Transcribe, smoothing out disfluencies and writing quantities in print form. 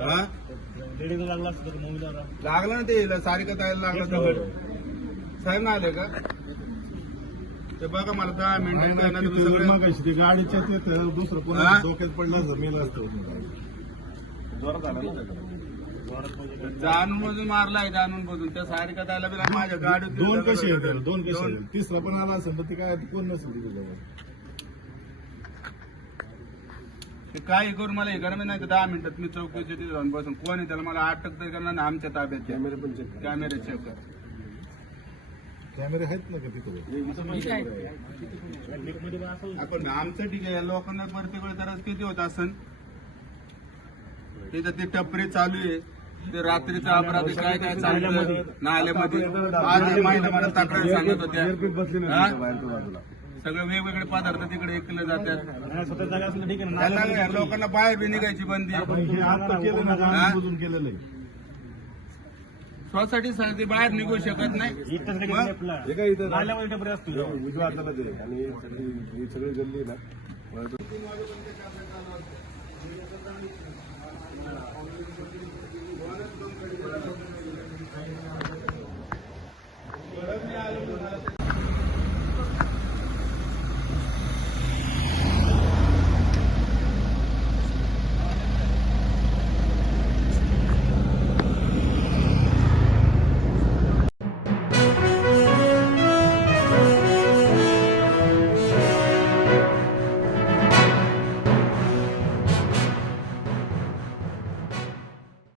हा? लागला ना ते सारिका ताईला लागला दगड. साहेब ना आले का ते बघा मला 10 मिनिटं ते गाडीच्या दुसरं कोणा डोक्यात पडला जमेल असतो जाणून मधून मारलाय जाणून मधून त्या सारिका ताईला बी माझ्या गाडीत दोन कशी आहेत दोन कशी आहेत तिसरं पण आला असेल तर ते काय कोण नसेल तिथे ते काही करून मला हे करा नाही तर 10 मिनिटात मी चौकीच्या तिथे जाऊन बसून कोण आहे त्याला मला अटक तरी करणार ना आमच्या ताब्यात कॅमेरे चेक कर कॅमेरे आहेत ना का तिथे आपण आमचं ठीक आहे लोकांना प्रत्येक तरच किती होत असन तिथं ते टपरे चालू आहे ते रात्रीचा अपराध काय काय चाललं नाल्यामध्ये आज महिला मला तक्रार सांगत होत्या सगळे वेगवेगळे पदार्थ तिकडे ऐकले जातात लोकांना बाहेर बी निघायची बंदी केलेलं आहे सोसायटी साठी बाहेर निघू शकत नाही आणि सगळी गल्ली ना